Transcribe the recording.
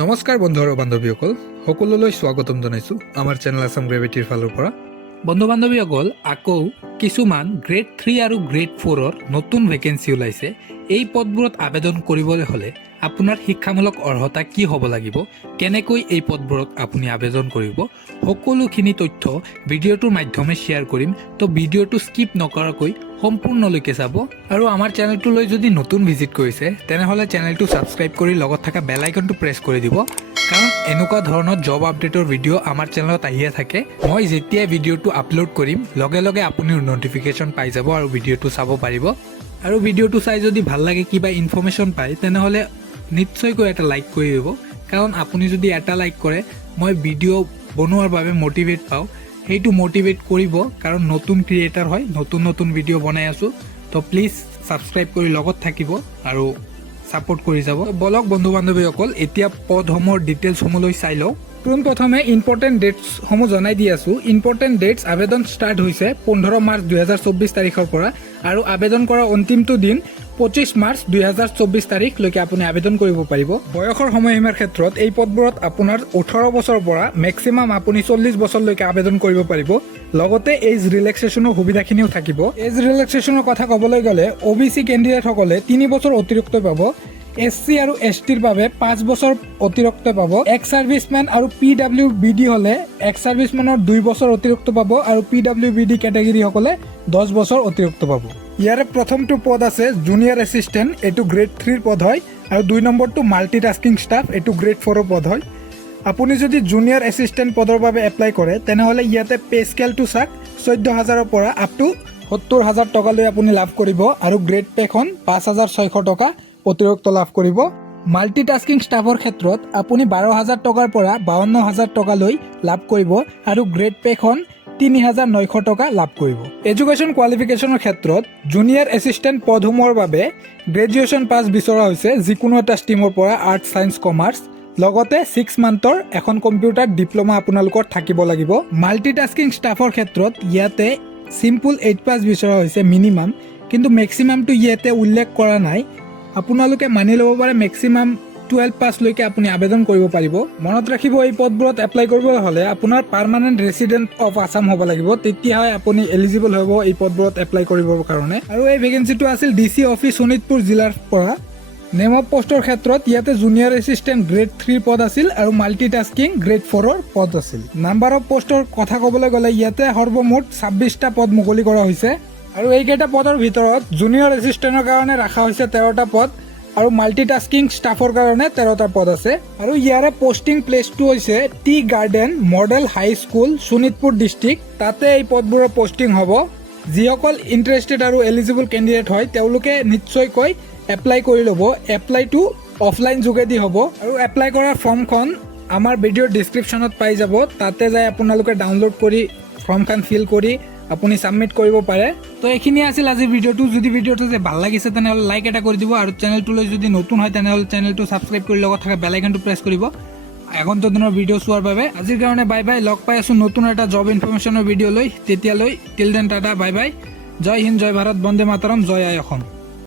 নমস্কাৰ বন্ধু আৰু বান্ধৱীসকল সকলোলৈ স্বাগতম জনাইছোঁ আমাৰ চেনেল আছাম গ্ৰেভিটিৰ ফালৰ পৰা। বন্ধু বান্ধৱীসকল আকৌ কিছুমান গ্ৰেড 3 আৰু গ্ৰেড 4ৰ নতুন ভেকেঞ্চি ওলাইছে। এই পদবোৰত আবেদন কৰিবলৈ হ'লে আপোনাৰ শিক্ষামূলক অৰ্হতা কি হ'ব লাগিব, কেনেকৈ এই পদবোৰত আপুনি আবেদন কৰিব, সকলোখিনি তথ্য ভিডিঅ'টোৰ মাধ্যমে শ্বেয়াৰ কৰিম। তো ভিডিঅ'টো স্কিপ নকৰাকৈ সম্পূৰ্ণলৈকে চাব। আৰু আমাৰ চেনেলটোলৈ যদি নতুন ভিজিট কৰিছে তেনেহ'লে চেনেলটো ছাবস্ক্ৰাইব কৰি লগত থকা বেল আইকনটো প্ৰেছ কৰি দিব, কাৰণ এনেকুৱা ধৰণৰ জব আপডেটৰ ভিডিঅ' আমাৰ চেনেলত আহিয়ে থাকে। মই যেতিয়াই ভিডিঅ'টো আপলোড কৰিম লগে লগে আপুনি নটিফিকেশ্যন পাই যাব আৰু ভিডিঅ'টো চাব পাৰিব। আৰু ভিডিঅ'টো চাই যদি ভাল লাগে, কিবা ইনফৰ্মেশ্যন পায়, তেনেহ'লে নিশ্চয়কৈ এটা লাইক কৰি দিব, কাৰণ আপুনি যদি এটা লাইক কৰে মই ভিডিঅ' বনোৱাৰ বাবে মটিভেট পাওঁ। সেইটো মটিভেট কৰিব, কাৰণ নতুন ক্ৰিয়েটাৰ হয়, নতুন ভিডিঅ' বনাই আছোঁ। তো প্লিজ ছাবস্ক্ৰাইব কৰি লগত থাকিব আৰু ছাপোৰ্ট কৰি যাব। বলক বন্ধু বান্ধৱীসকল এতিয়া পদসমূহৰ ডিটেইলছসমূহলৈ চাই লওঁ। পোনপ্ৰথমে ইম্পৰ্টেণ্ট ডেটছসমূহ জনাই দি আছোঁ। ইম্পৰ্টেণ্ট ডেটছ আবেদন ষ্টাৰ্ট হৈছে 15 মাৰ্চ 2024 তাৰিখৰ পৰা, আৰু আবেদন কৰাৰ অন্তিমটো দিন 25 মাৰ্চ 2024 তাৰিখলৈকে আপুনি আবেদন কৰিব পাৰিব। বয়সৰ সময়সীমাৰ ক্ষেত্ৰত এই পদবোৰত আপোনাৰ 18 বছৰৰ পৰা মেক্সিমাম আপুনি 40 বছৰলৈকে আবেদন কৰিব পাৰিব। লগতে এজ ৰিলেক্সেশ্যনৰ সুবিধাখিনিও থাকিব। এজ ৰিলেক্সেশ্যনৰ কথা ক'বলৈ গ'লে OBC কেণ্ডিডেটসকলে 3 বছৰ অতিৰিক্ত পাব, SC আৰু STৰ বাবে 5 বছৰ অতিৰিক্ত পাব, এক্স ছাৰ্ভিচমেন আৰু PWBD হ'লে এক্স ছাৰ্ভিচমেনৰ 2 বছৰ অতিৰিক্ত পাব, আৰু PWBD কেটেগৰীসকলে 10 বছৰ অতিৰিক্ত পাব। ইয়াৰে প্ৰথমটো পদ আছে জুনিয়ৰ এছিষ্টেণ্ট, এইটো গ্ৰেড 3ৰ পদ হয়, আৰু 2 নম্বৰটো মাল্টিটাস্কিং ষ্টাফ, এইটো গ্ৰেড 4ৰ পদ হয়। আপুনি যদি জুনিয়ৰ এছিষ্টেণ্ট পদৰ বাবে এপ্লাই কৰে তেনেহ'লে ইয়াতে পে স্কেলটো চাওক, 14,000ৰ পৰা আপ টু 70,000 টকালৈ আপুনি লাভ কৰিব, আৰু গ্ৰেড পেখন 5,600 টকা অতিৰিক্ত লাভ কৰিব। মাল্টিটাস্কিং ষ্টাফৰ ক্ষেত্ৰত আপুনি 12,000 টকাৰ পৰা 52,000 টকালৈ লাভ কৰিব, আৰু গ্ৰেড পেখন 3,900 টকা লাভ কৰিব। এডুকেশ্যন কোৱালিফিকেশ্যনৰ ক্ষেত্ৰত জুনিয়ৰ এছিষ্টেণ্ট পদসমূহৰ বাবে গ্ৰেজুৱেশ্যন পাছ বিচৰা হৈছে, যিকোনো এটা ষ্ট্ৰীমৰ পৰা, আৰ্টছ, ছায়েন্স, কমাৰ্চ। লগতে 6 মান্থৰ এখন কম্পিউটাৰ ডিপ্ল'মা আপোনালোকৰ থাকিব লাগিব। মাল্টিটাস্কিং ষ্টাফৰ ক্ষেত্ৰত ইয়াতে চিম্পুল 8 পাছ বিচৰা হৈছে মিনিমাম, কিন্তু মেক্সিমামটো ইয়াতে উল্লেখ কৰা নাই। আপোনালোকে মানি ল'ব পাৰে মেক্সিমাম 12 পাছলৈকে আপুনি আবেদন কৰিব পাৰিব। মনত ৰাখিব, এই পদবোৰত এপ্লাই কৰিবলৈ হ'লে আপোনাৰ পাৰ্মানেণ্ট ৰেচিডেণ্ট অফ আছাম হ'ব লাগিব, তেতিয়াহে আপুনি এলিজিবল হ'ব এই পদবোৰত এপ্লাই কৰিবৰ কাৰণে। আৰু এই ভেকেঞ্চিটো আছিল DC অফিচ শোণিতপুৰ জিলাৰ পৰা। নেম অফ পোষ্টৰ ক্ষেত্ৰত ইয়াতে জুনিয়ৰ এছিষ্টেণ্ট গ্ৰেড 3 পদ আছিল, আৰু মাল্টিটাস্কিং গ্ৰেড 4ৰ পদ আছিল। নাম্বাৰ অফ পোষ্টৰ কথা ক'বলৈ গ'লে ইয়াতে সৰ্বমুঠ 26টা পদ মুকলি কৰা হৈছে, আৰু এইকেইটা পদৰ ভিতৰত জুনিয়ৰ এছিষ্টেণ্টৰ কাৰণে ৰখা হৈছে 13টা পদ, আৰু মাল্টিটাস্কিং ষ্টাফৰ কাৰণে 13টা পদ আছে। আৰু ইয়াৰে পষ্টিং প্লেচটো হৈছে টি গাৰ্ডেন মডেল হাই স্কুল, শোণিতপুৰ ডিষ্ট্ৰিক্ট। তাতে এই পদবোৰৰ পষ্টিং হ'ব। যিসকল ইণ্টাৰেষ্টেড আৰু এলিজিবল কেণ্ডিডেট হয় তেওঁলোকে নিশ্চয়কৈ এপ্লাই কৰি ল'ব। এপ্লাইটো অফলাইন যোগেদি হ'ব, আৰু এপ্লাই কৰাৰ ফৰ্মখন আমাৰ ভিডিঅ'ৰ ডিছক্ৰিপশ্যনত পাই যাব। তাতে যাই আপোনালোকে ডাউনলোড কৰি ফৰ্মখন ফিল কৰি আপুনি ছাবমিট কৰিব পাৰে। তো এইখিনি আছিল আজিৰ ভিডিঅ'টো। যদি ভিডিঅ'টো ভাল লাগিছে তেনেহ'লে লাইক এটা কৰি দিব, আৰু চেনেলটোলৈ যদি নতুন হয় তেনেহ'লে চেনেলটো ছাবস্ক্ৰাইব কৰি লগত থকা বেল আইকনটো প্ৰেছ কৰিব আগন্তুক দিনৰ ভিডিঅ' চোৱাৰ বাবে। আজিৰ কাৰণে বাই বাই। লগ পাই আছোঁ নতুন এটা জব ইনফৰমেশ্যনৰ ভিডিঅ' লৈ। তেতিয়ালৈ till then tata, bye bye. জয় হিন্দ, জয় ভাৰত, বন্দে মাতৰম, জয় আই অসম।